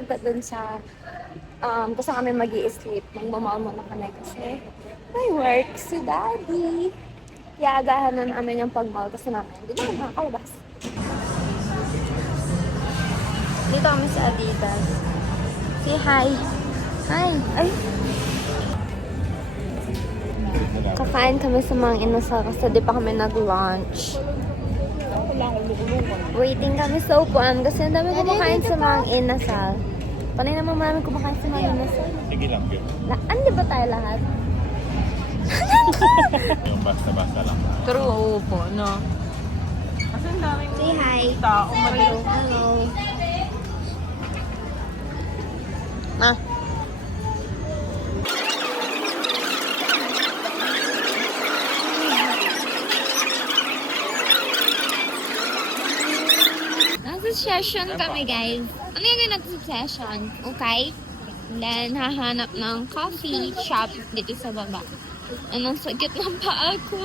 papunta dun sa gusto kami mag-i-sleep. Magmamall muna kami kasi may work si Daddy. Iaagahan na namin yung pag-mall kasi namin hindi na makakalabas. Dito kami sa Adidas. Say hi. Hi. Ay. Kakain kami sa mga inasal kasi di pa kami nag-lunch. Waiting kami sa upuan kasi ang dami kumakain sa mga inasal. Panay naman marami kumakain sa mga inasal. Sige lang, girl. Di ba tayo lahat? Yung basta-basta lang. True po, no? Kasi ang daming Say hi. tao. Hello. Ma. Nasa session kami, guys. Ano yung natin sa session? Okay? Then, hahanap ng coffee shop dito sa baba. Anong sakit ng paa ko?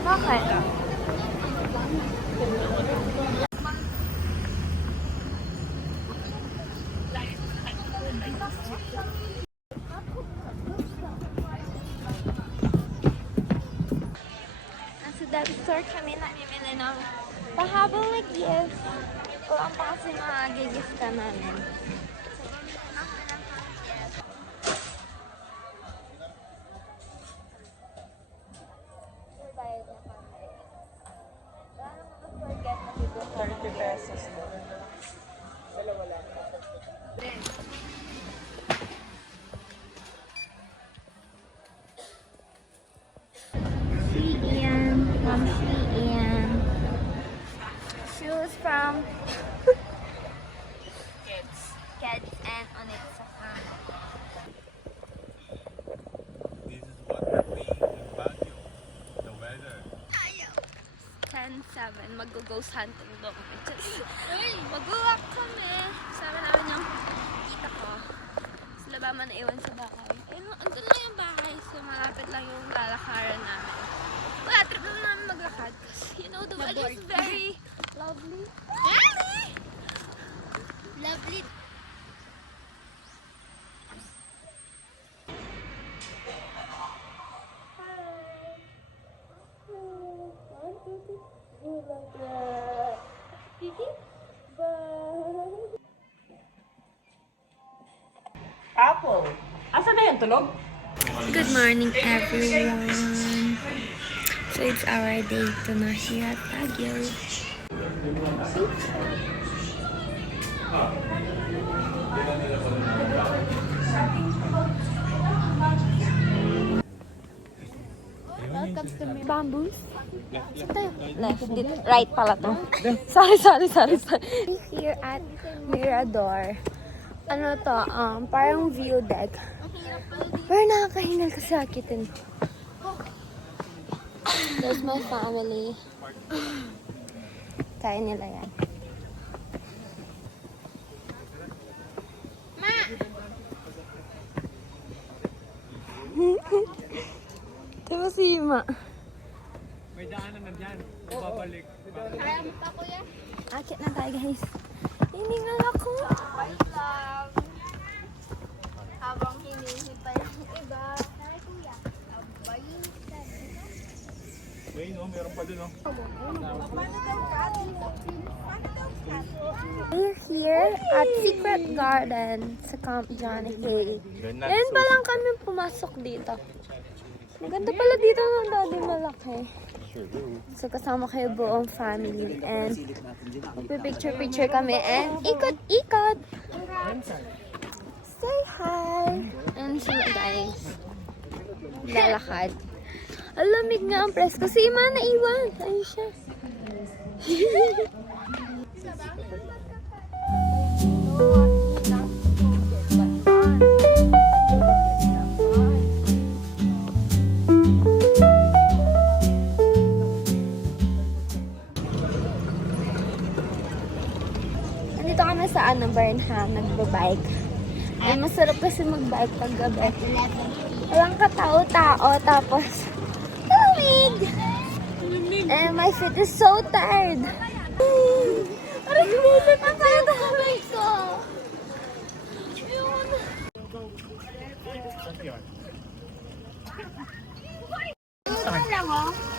Bakit? Nasa Dab Store kami namimili ng pahabol na gifts. Kulang pa kasi mga gigift ka namin. Ian from Ian. Shoes from Kids and Onitsa from This is what happening in Baguio. The weather. 10-7. Mag-ghost hunting doon. Mag-walk kami. Sama namin yung kita ko. Sila ba man naiwan sa bahay? Ayun, andun lang yung bahay. So, malapit lang yung lalakaran namin. Wala, trip lang namin maglakad. Kasi, you know, the weather is very lovely. Lovely! Apple. Asa na yan? Tulog? Good morning, everyone. So it's our day to na here at Baguio. Welcome to Bamboos. Saan tayo? Left. Dito. Right pala to. Sorry. Here at Mirador. Ano to? Parang view deck. Pero nakakahingal kasi sakitin. There's my family. Kaya nila yan. Diba si Ima? May daanan na dyan. Babalik. Kaya mo pa, kuya? Akit na tayo, guys. Hiningal ako. Wait lang. Habang hinihintay ang iba. Tara kuya. Abay. Wait, no? Meron pa din, no? We're here at Secret Garden sa Camp John Hay. Ngayon pa lang kami pumasok dito. Maganda pala dito ng daddy malaki. So kasama kayo buong family and magpipicture-picture kami and ikot-ikot. Say hi! And sila guys, lalakad. Alamig nga ang presko. Si Ima naiwan. Ayun siya. Nandito kami sa Burnham, nagbabike. Ay, masarap kasi magbike pag gabi. Walang katao-tao, tapos lamig! And my feet is so tired.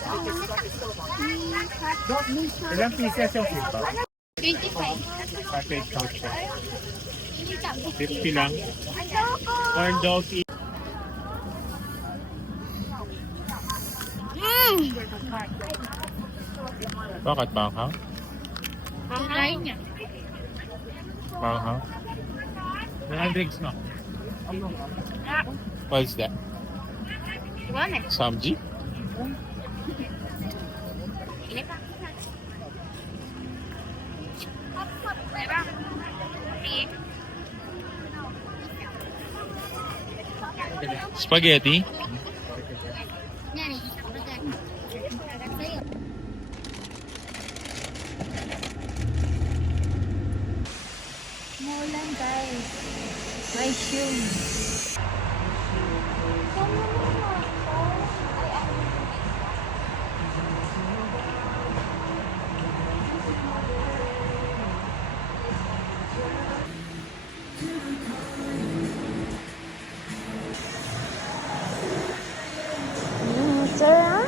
Ang sakit ko. Ilang pieces yung pito? 25. Package out siya. 50 lang. Corn dog. Bakit banghaw? Try niya. Banghaw? Ilang drinks no? What is that? Samji? Spaghetti? Mulan guys. My shoes. Sarap!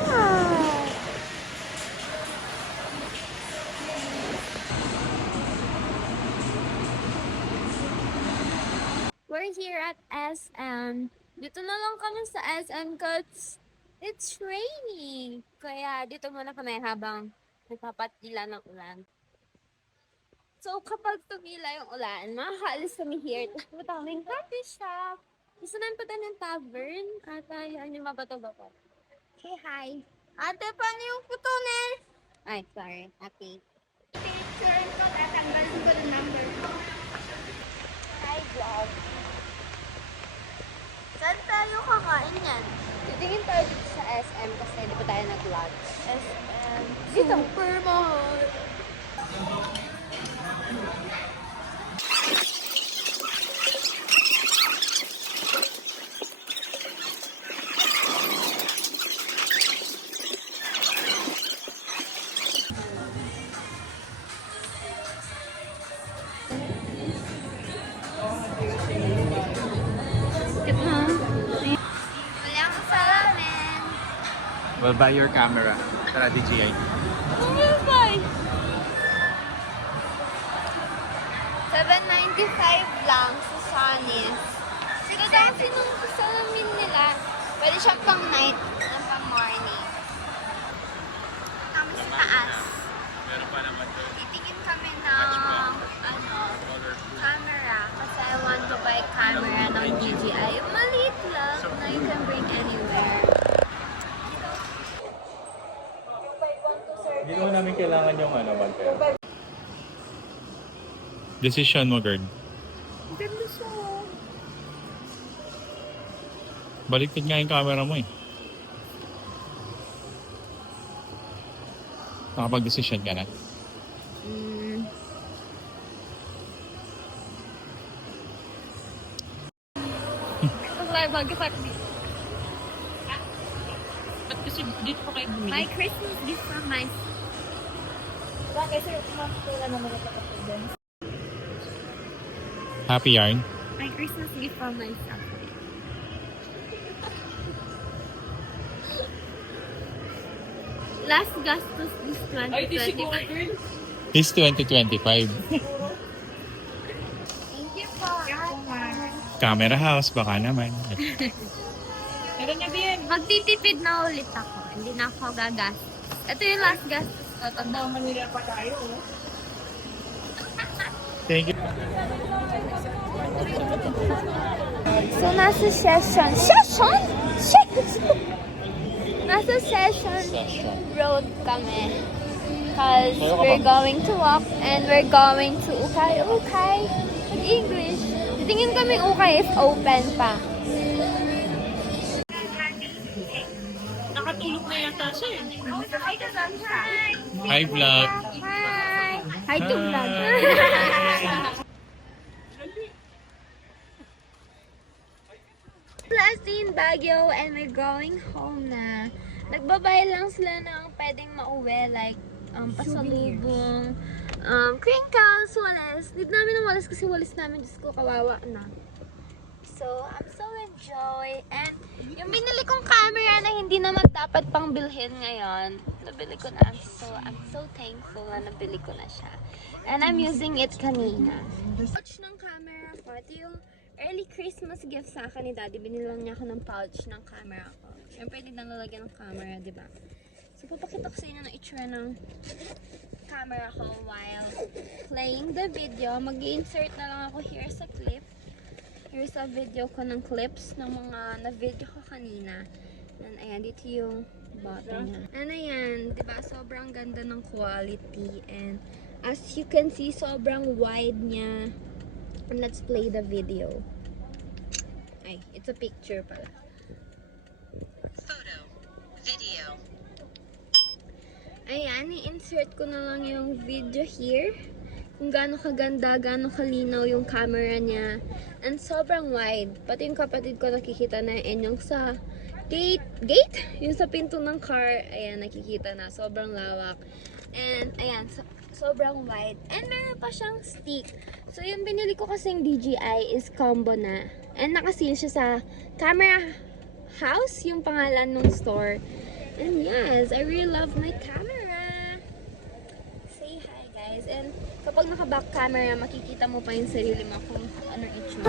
We're here at SM. Dito na lang kami sa SM cause it's raining. Kaya dito muna kami habang nagpapatila ng ulan. So kapag tumila yung ulan, makakaalis kami here. Punta kaming coffee shop. Gusto namin punta ng tavern. At yan yung mabato-bato. Say hi. Ate, paano yung putunin? Ay, sorry. Ate. Picture ko, tatanggalin ko ng number. Hi, vlog. Saan tayo kakain yan? Titingin tayo dito sa SM kasi hindi pa tayo nag-lunch. SM. Dito. Supermall. Wala akong salamin. We'll buy your camera. Tara, DJI. $7.95 lang sa Sunny's. Sila daw sinong salamin nila. Pwede siyang pang night at pang morning. Kami sa taas. Meron pa naman doon. Titingin kami ng camera. Kasi I want to buy camera ng DJI. Maliit lang na you can bring anywhere. Hindi naman namin kailangan yung Decision mo, Gerd. Ganda siya. Baliktad nga yung camera mo eh. Nakapag-decision ka na? Ba't kasi dito pa kayo bumili? My Christmas gift from my Happy yarn? Christmas gift from myself. Last gastos this 2025. This 2025. Thank you po. Camera house, baka naman. Meron niya din. Magtitipid na ulit ako. Hindi na ako gagastos. Ito yung last gastos ko. Tandaan kanila pa tayo. Thank you. So, nasa session. Nasa session road kami. Because we're going to walk and we're going to Ukay. With English. Tingin kami Ukay if open pa. Nakatulog na yata siya eh. Hi, vlog. Hi! Hi to vlog. Last day in Baguio and we're going home na. Nagbabay lang sila ng pwedeng mauwi like pasalubong, Crinkles, walis. Need namin ng walis kasi walis namin. Diyos ko, kawawa na. So, I'm so enjoy. And yung binili kong camera na hindi naman dapat pang bilhin ngayon, nabili ko na. I'm so thankful na nabili ko na siya. And I'm using it kanina. Pouch ng camera ko. Ito yung early Christmas gift sa akin ni Daddy. Binilang niya ako ng pouch ng camera ko. Siyempre, hindi nalalagyan ng camera, di ba? So, papakita ko sa inyo ng itsura ng camera ko while playing the video. Mag-insert na lang ako here sa clip. Here's a video ko ng clips ng mga na-video ko kanina. And ayan, dito yung button niya. And ayan, diba, sobrang ganda ng quality. And as you can see, sobrang wide niya. And let's play the video. Ay, it's a picture pala. Photo. Video. Ayan, i-insert ko na lang yung video here. Kung gaano kaganda, gaano kalinaw yung camera niya. And sobrang wide. Pati yung kapatid ko nakikita na. And yung sa gate? Yung sa pinto ng car, ayan, nakikita na. Sobrang lawak. And ayan, sobrang wide. And meron pa siyang stick. So yung binili ko kasing DJI is combo na. And nakasil siya sa Camera House, yung pangalan ng store. And yes, I really love my camera. Say hi guys. And kapag naka-back camera, makikita mo pa yung sarili mo kung ano itsura.